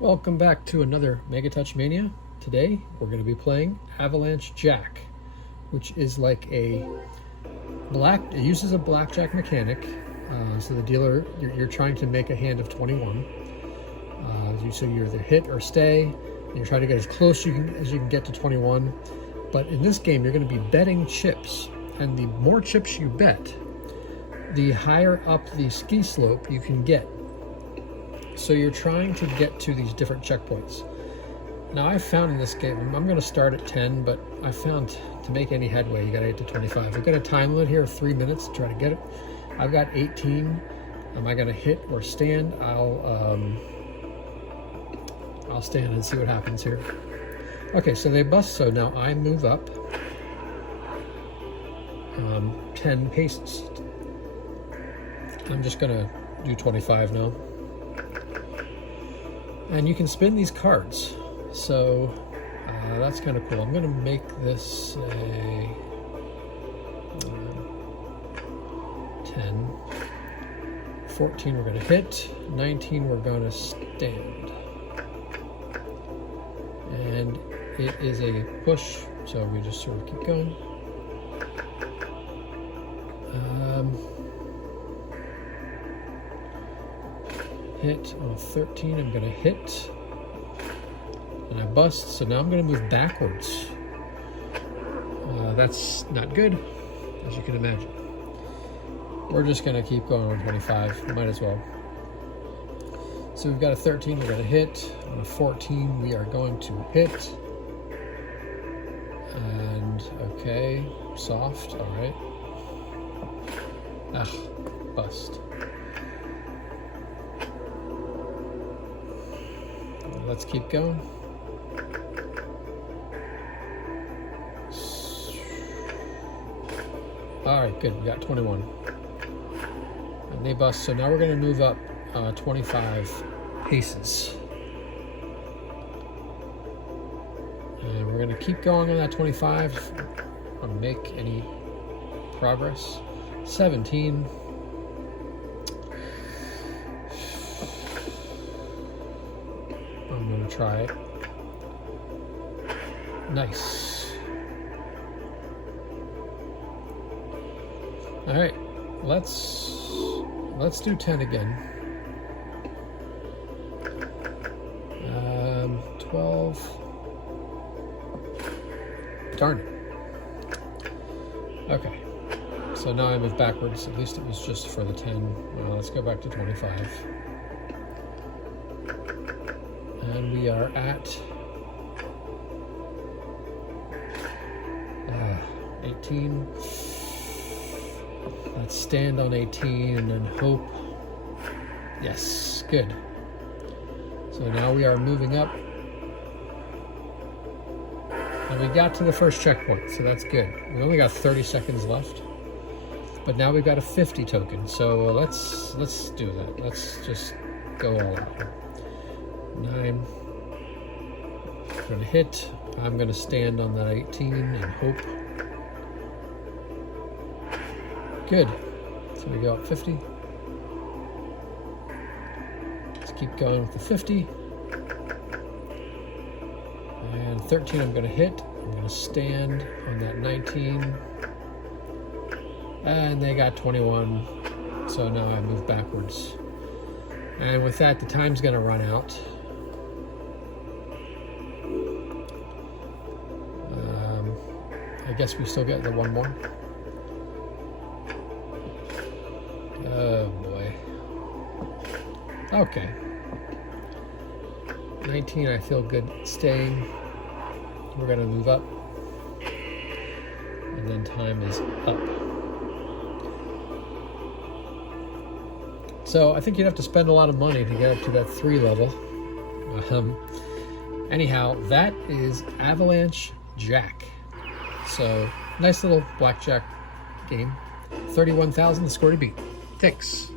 Welcome back to another Megatouch Mania. Today we're going to be playing Avalanche Jack, which is like it uses a blackjack mechanic. So the dealer, you're trying to make a hand of 21. So you either hit or stay, and you're trying to get as close as you can get to 21. But in this game, you're going to be betting chips, and the more chips you bet, the higher up the ski slope you can get. So you're trying to get to these different checkpoints. Now I've found in this game, I'm going to start at 10, but I found to make any headway, you got to get to 25. I've got a time limit here of 3 minutes to try to get it. I've got 18. Am I going to hit or stand? I'll stand and see what happens here. Okay, so they bust, so now I move up 10 paces. I'm just going to do 25 now. And you can spin these cards, so that's kind of cool. I'm going to make this a 10. 14 we're going to hit. 19 we're going to stand. And it is a push, so we just sort of keep going. Hit on 13, I'm going to hit, and I bust, so now I'm going to move backwards. That's not good, as you can imagine. We're just going to keep going on 25, might as well. So we've got a 13, we're going to hit. On a 14, we are going to hit. And, okay, soft, all right. Bust. Let's keep going. All right, good. We got 21. And they bust. So now we're going to move up 25 paces. And we're going to keep going on that 25. I want to make any progress. 17. I'm going to try it. Nice. All right, let's do 10 again. 12. Darn it. Okay, so now I move backwards. At least it was just for the 10. Let's go back to 25. And we are at 18. Let's stand on 18 and then hope. Yes, good. So now we are moving up. And we got to the first checkpoint, so that's good. We only got 30 seconds left. But now we've got a 50 token, so let's do that. Let's just go all out here. 9. I'm going to hit. I'm going to stand on that 18 and hope. Good. So we go up 50. Let's keep going with the 50. And 13 I'm going to hit. I'm going to stand on that 19. And they got 21. So now I move backwards. And with that, the time's going to run out. I guess we still get the one more. Oh boy. Okay. 19, I feel good staying. We're going to move up. And then time is up. So I think you'd have to spend a lot of money to get up to that 3 level. Anyhow, that is Avalanche Jack. So nice little blackjack game. 31,000 score to beat. Thanks.